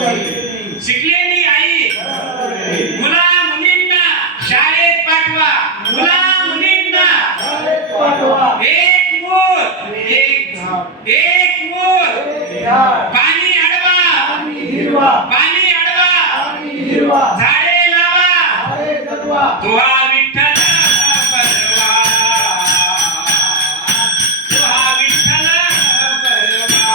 शिकलेली आई मुला मुलींना शाळेत पाठवा, मुला मुलींना एक मूल एक मूल पाणी अडवा झाडे लावा तुहा विठ्ठल परवा तुहा विठ्ठल परवा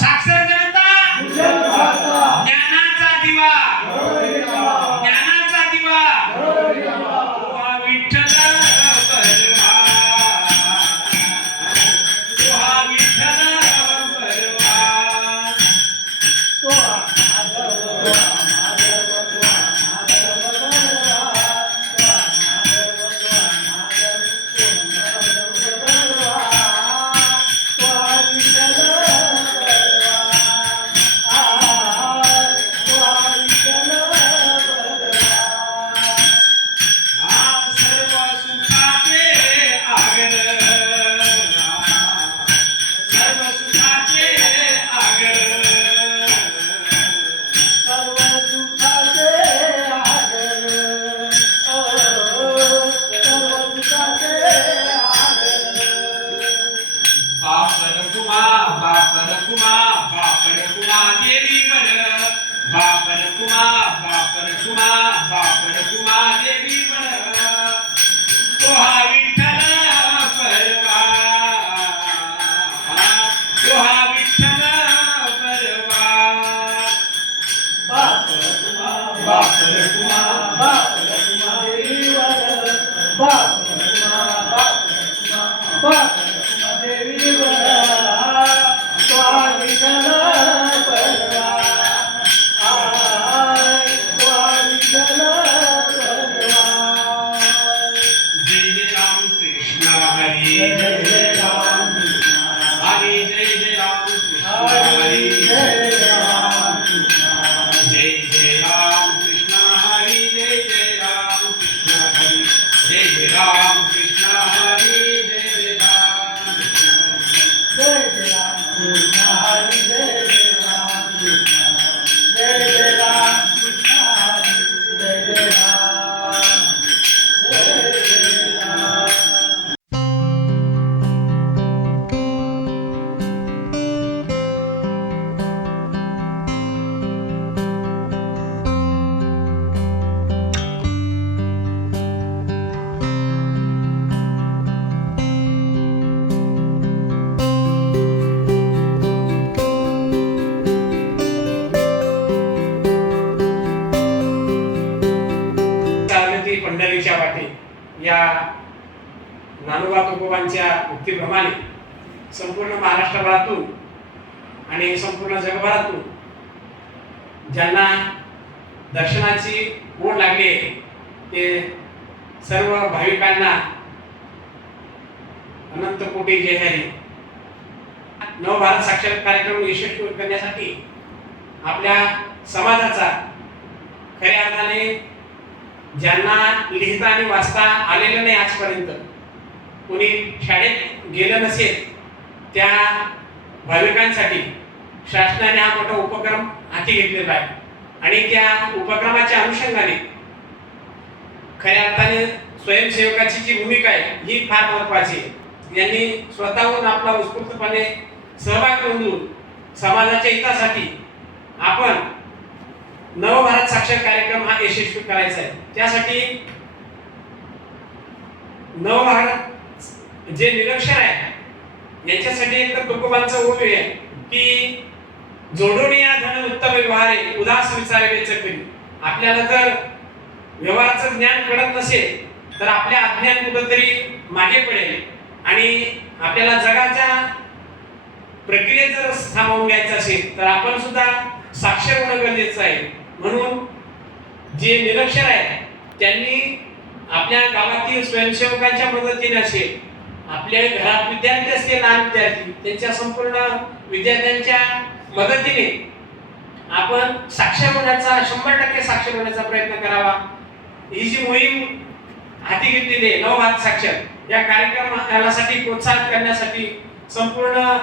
साक्षर जनता ज्ञानाचा दिवा तुहा विठ्ठल परवा तुहा विठ्ठल परवा बापर कुमा देवी वर तुहा विठ्ठल परवा तुहा विठ्ठल परवा बापर कुमा देवी वर देवी वर तुहा विठ्ठल परवा पंढरीच्या वाटे या नानोबा तुकोबांच्या मुक्तीप्रमाणे संपूर्ण महाराष्ट्रभरातून आणि संपूर्ण जगभरातून ज्यांना दर्शनाची ओढ लागली आहे ते सर्व भाविकांना अनंत कोटी जय हरी. नवभारत साक्षर कार्यक्रम यशस्वी करण्यासाठी आपल्या समाजाचा खऱ्या अर्थाने ज्यांना लिहिता आणि वाचता आलेलं नाही आजपर्यंत, कोणी शाळेत गेलं नसेल, त्या भाविकांसाठी शासनाने हा मोठा उपक्रम हाती घेतलेला आहे आणि त्या उपक्रमाच्या अनुषंगाने खऱ्या अर्थाने स्वयंसेवकाची जी भूमिका आहे ही फार महत्त्वाची आहे. यांनी स्वतःहून आपला उत्स्फूर्तपणे सहभाग नोंदवून समाजाच्या हितासाठी आपण नवभारत साक्षर कार्यक्रम हा यशस्वी करायचा आहे. त्यासाठी नवभारत जे निरक्षर आहे यांच्यासाठी एक तर तुकोबांचा ओवी आहे की जोडून या धन उत्तम व्यवहारे उदास विचारे वेचकरी. आपल्याला जर व्यवहाराचं ज्ञान कळत नसेल तर आपले अज्ञान कुठेतरी मागे पडेल आणि आपल्याला जगाच्या प्रक्रियेत जर सामावून घ्यायचं असेल तर आपण सुद्धा साक्षर होणं गरजेचं आहे. म्हणून जे निरक्षर आहेत त्यांनी आपल्या गावातील स्वयंसेवकांच्या मदतीने असेल, आपल्या घरात विद्यार्थी असतील लहान विद्यार्थी त्यांच्या संपूर्ण विद्यार्थ्यांच्या मदतीने आपण साक्षर होण्याचा 100% साक्षर होण्याचा प्रयत्न करावा. ही जी मोहीम हाती घेतलेली आहे नव भारत साक्षर या कार्यक्रमासाठी प्रोत्साहित करण्यासाठी संपूर्ण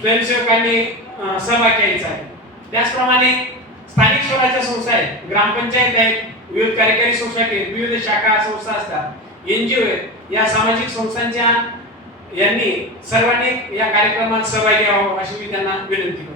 स्वयंसेवकांनी सहभाग घ्यायचा आहे. त्याचप्रमाणे स्थानिक स्वराज्य संस्था आहेत, ग्रामपंचायत आहेत, विविध कार्यकारी सोसायटी आहेत, विविध शाखा संस्था असतात, NGO आहेत. या सामाजिक संस्थांच्या यांनी सर्वांनी या कार्यक्रमात सहभागी व्हावं अशी मी त्यांना विनंती करतो.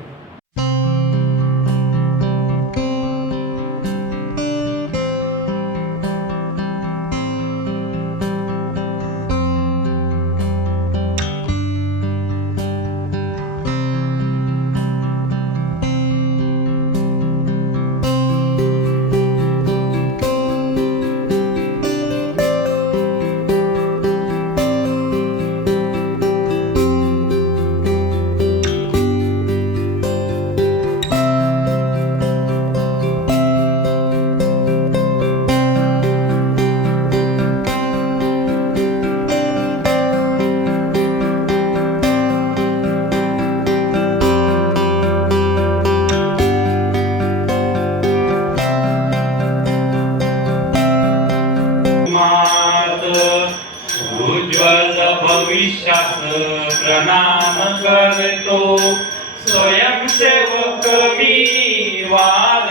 प्रणाम करतो स्वयंसेवक मी वार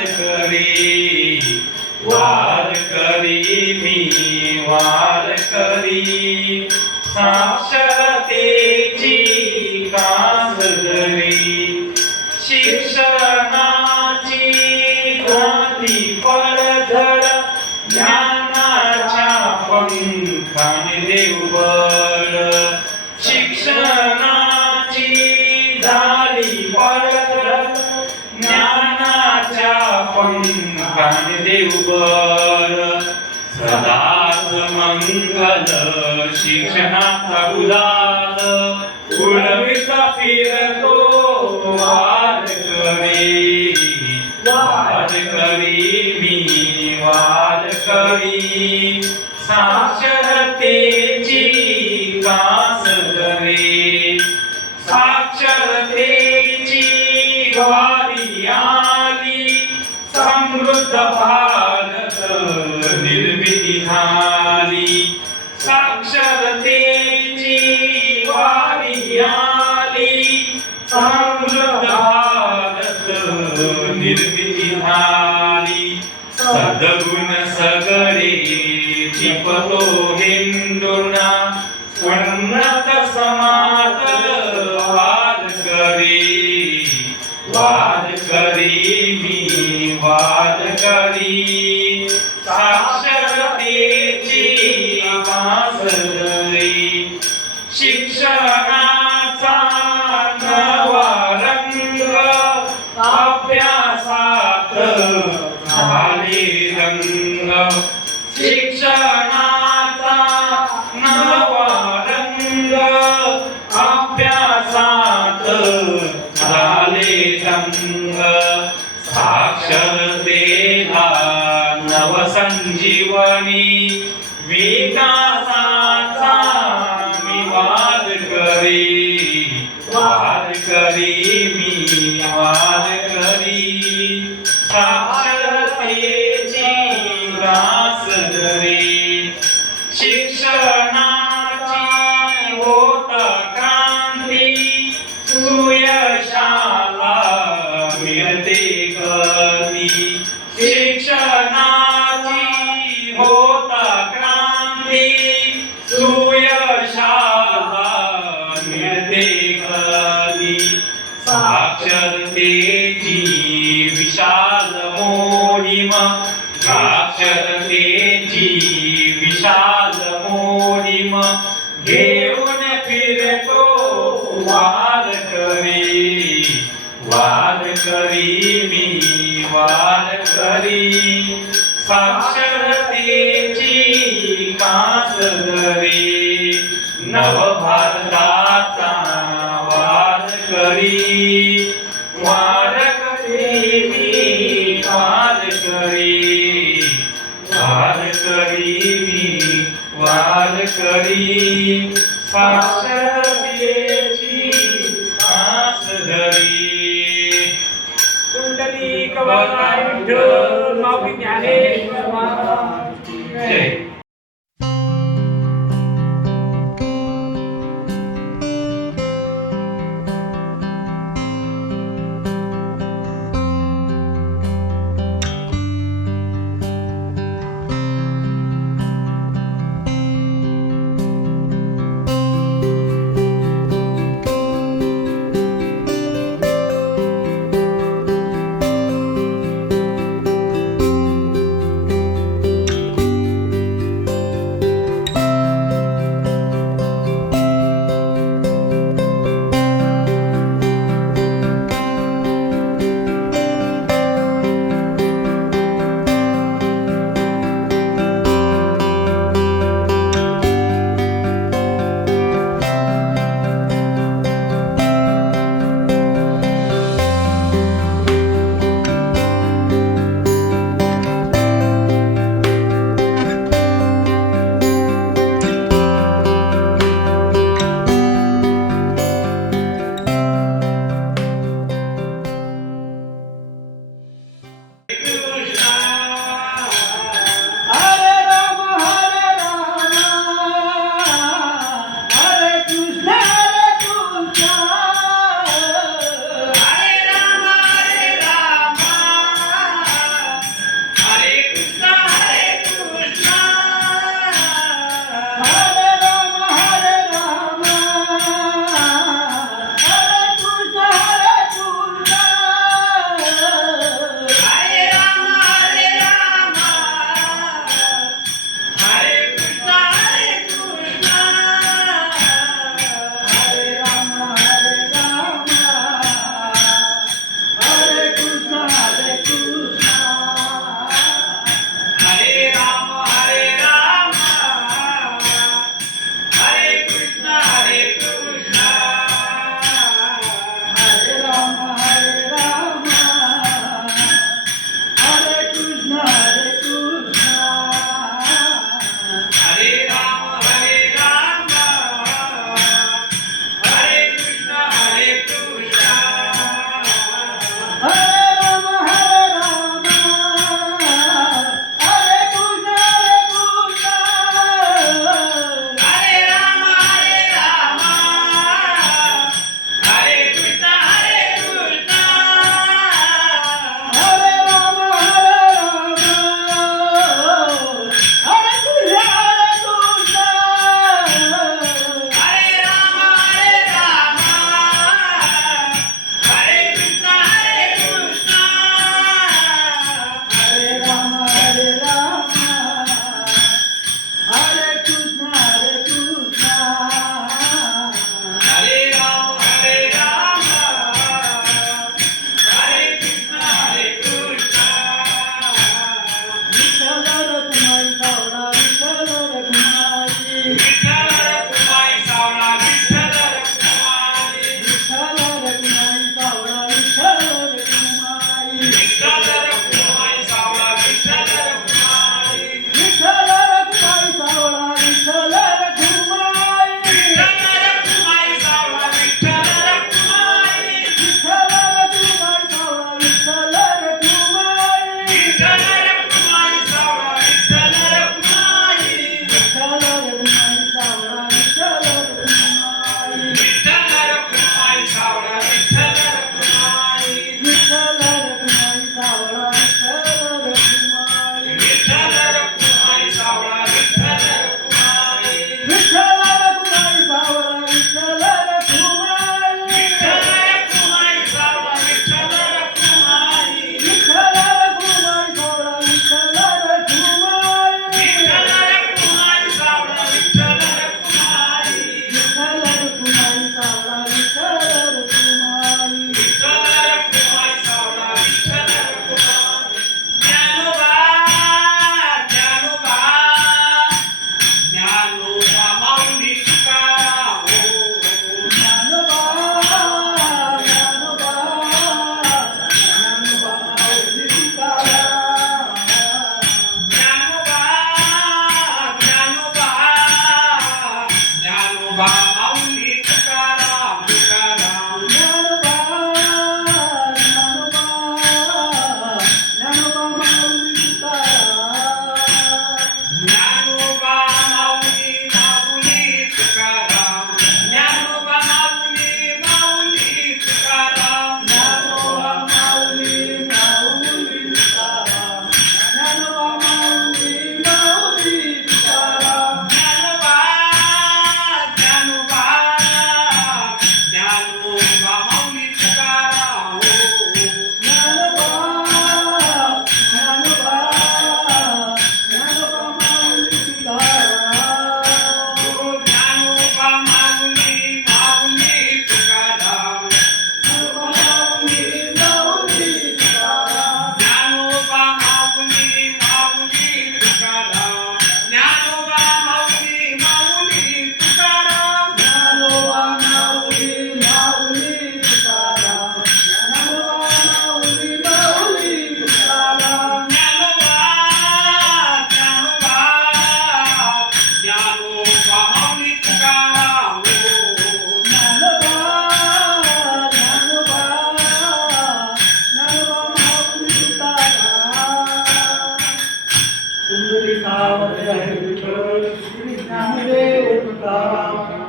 करी मी वार करी साक्षरतेची कास धरी शिक्षणाची झाली पडझड ज्ञानाच्या पंखाने देवबळ शिक्षणाची झाली पडझड ज्ञानाच्या पंखाने देवबळ सदाच मंगल शिक्षणाचा गुलाल उडविता फिरतो वार करी मी वार करी साक्षरतेची कास धरी साक्षरतेची वारी आली समृद्ध भारत निर्मिती झाली साक्षरतेची वारी आली समृद्ध भारत निर्मिती झाली सद्गुण सगळे जिपतो हिंदुना उन्नत समाज वाद करी मी वाद करी साक्षरतेची कास धरी शिक्षणाचा नवा रंग अभ्यासात झाले रंग शिक्षणाचा नवा रंग अभ्यासात झाले रंग साक्षरतेला नवसंजीवनी विकासाचा मी वाद करी मी वाद करी साक्षरतेची कास धरी शिक्षणाची होत क्रांती सुयशाला मिळते गती शिक्षणाची होत क्रांती सुयशाला मिळते गती साक्षरतेची विशाल मोहीम साक्षरतेची विशाल मोहीम घेऊन फिरतो वार वारकरी साक्षरतेची कास धरी नवभारताचा वारकरी वारकरी मी वारकरी वारकरी मी वारकरी साक्षरतेची कास धरी कुंडली कवचाय विठ्ठल माऊली ज्ञानेश्वर महाराज की जय.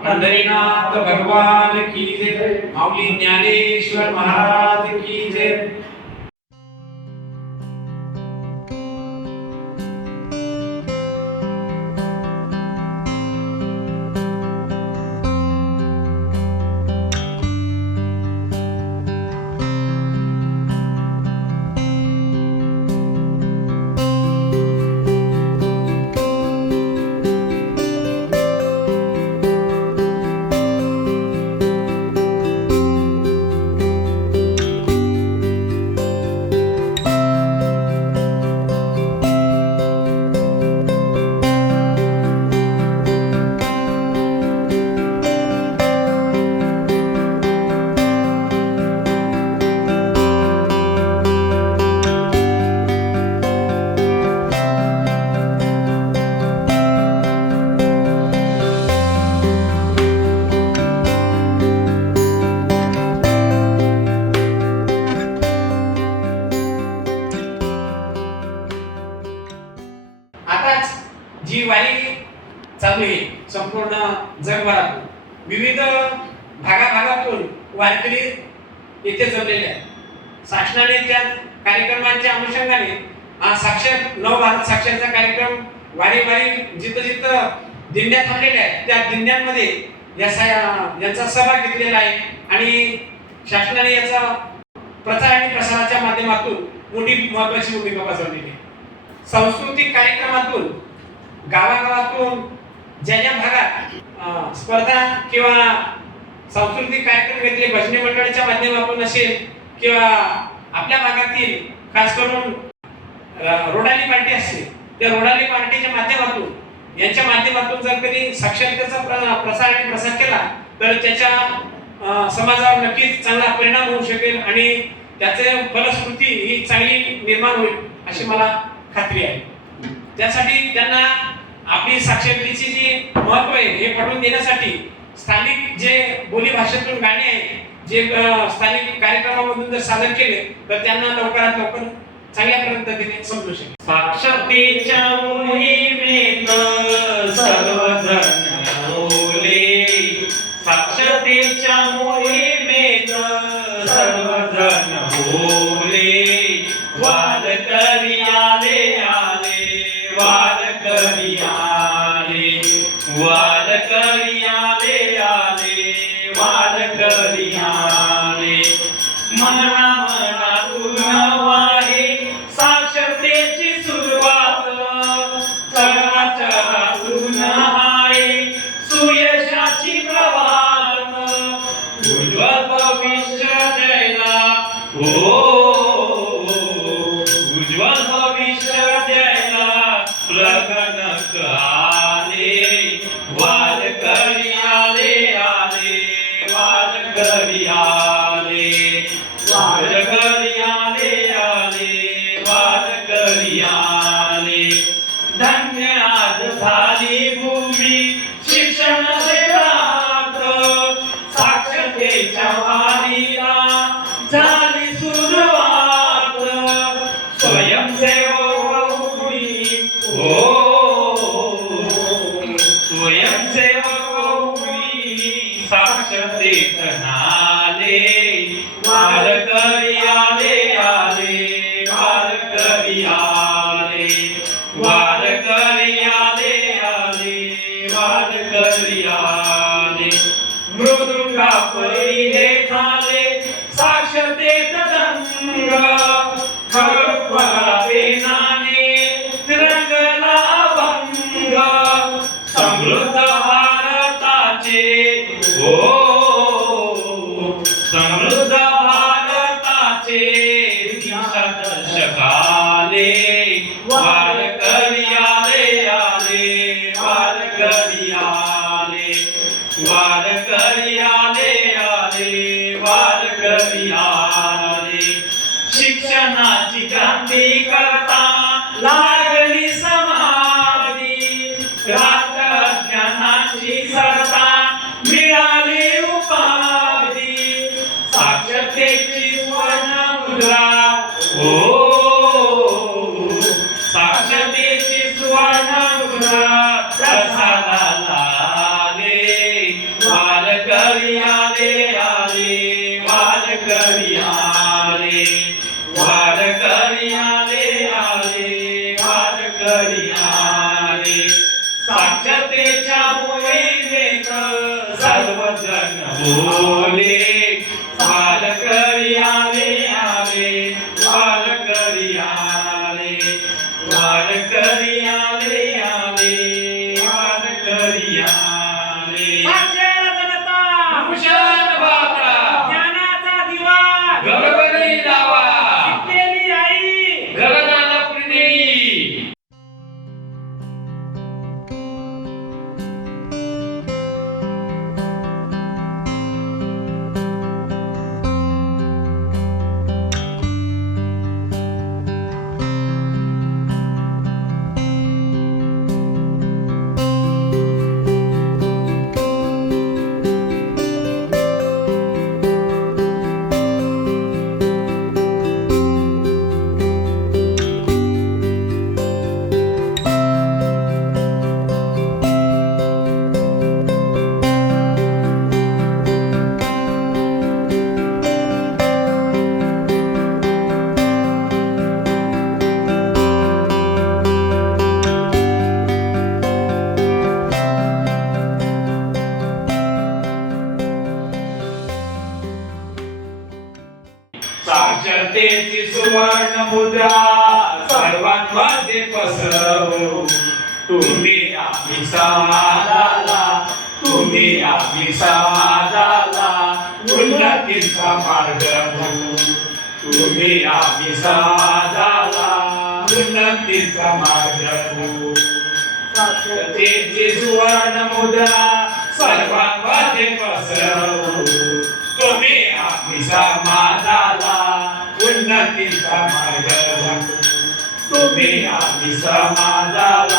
पंढरीनाथ भगवान की जय, माऊली ज्ञानेश्वर महाराज की जय. आताच जी वारी चालू आहे संपूर्ण जगभरातून विविध भागाभागातून वारकरी येथे जमलेले आहेत. शासनाने त्या कार्यक्रमांच्या अनुषंगाने साक्षर नव भारत साक्षरचा कार्यक्रम वारी जिथं जिथं दिंड्या थांबलेल्या आहेत त्या दिंड्यांमध्ये यांचा सहभाग घेतलेला आहे आणि शासनाने याचा प्रचार आणि प्रसाराच्या माध्यमातून मोठी महत्त्वाची भूमिका बजावलेली आहे. सांस्कृतिक कार्यक्रमातून गावागावातून ज्या ज्या भागात स्पर्धा किंवा सांस्कृतिक कार्यक्रम घेतले भजनी मंडळाच्या माध्यमातून असेल किंवा आपल्या भागातील खास करून रोडाली पार्टी असते त्या रोडाली पार्टीच्या माध्यमातून यांच्या माध्यमातून जर कधी साक्षरतेचा प्रसार आणि प्रसार केला तर त्याच्या समाजावर नक्कीच चांगला परिणाम होऊ शकेल आणि त्याचे फलश्रुती ही चांगली निर्माण होईल अशी मला खात्री आहे. त्यासाठी त्यांना आपली साक्षरतेची जी महत्व आहे हे पटवून देण्यासाठी स्थानिक जे बोली भाषेतून गाणे आहे जे स्थानिक कार्यक्रमामधून जर सादर केले तर त्यांना लवकरात लवकर चांगल्या पद्धतीने समजू शकेल. साक्षरतेच्या मोहिमेत सर्वजण ओले, साक्षरतेच्या मोहिमेत सर्वजण ओले, वारकरी आले आले, वारकरी आले, वारकरी आले आले, वारकरी आले. मना मनातून वाहे साक्षरतेची सुरुवात, चराचरातून आहे सुयशाची प्रभात, उज्ज्वल भविष्य द्यायला हो, उज्ज्वल भविष्य द्यायला प्रगणक आले, वारकरी आले आले, वारकरी आले, वारकरी आले आले, वारकरी आले. धन्य आज झाली भूमी शिक्षण क्षेत्रात, साक्षरतेच्या वारीला झाली सुरुवात, स्वयंसेवक हो, स्वयंसेवक साक्षरतेत नाले, वारकरी आले आले, वारकरी आले, वारकरी आले आले, वारकरी आले. मृदुंगा पहिले झाले साक्षरतेत रंग, खळखळा पेनाने रंगला अभंग, समृद्ध भारताचे हो, समृद्ध भारताचे दिशादर्शक आले, वारकरी आले आले, वारकरी आले, वारकरी आले आले, वारकरी आले. शिक्षणाची क्रांती करता लागली समाधी, रात्र अज्ञानाची सरता मिळाली उपाधी, साक्षरतेची स्वर्ण मुद्रा हो, साक्षरतेची सुवर्ण मुद्रा प्रसाराला आले, ओले वारकरी आले आले वारकरी आले वारकरी आले आले वारकरी आले कुशल बाबा ज्ञानाचा दिवा गडबडी लावा शिकलेली आई गगनाला पुढे साक्षरतेची सुवर्ण मुद्रा सर्वात मध्ये पसरवू तुम्ही आम्ही समाजाला तुम्ही आम्ही समाजाला उन्नतीचा मार्ग म्हणू तुम्ही आम्ही समाजाला उन्नतीचा मार्ग म्हणू साक्षरतेची सुवर्ण मुद्रा सर्वात मध्ये पसरवू तुम्ही आम्ही समाजाला उन्नतीचा मार्ग दाखवू तुम्ही आम्ही समाजाला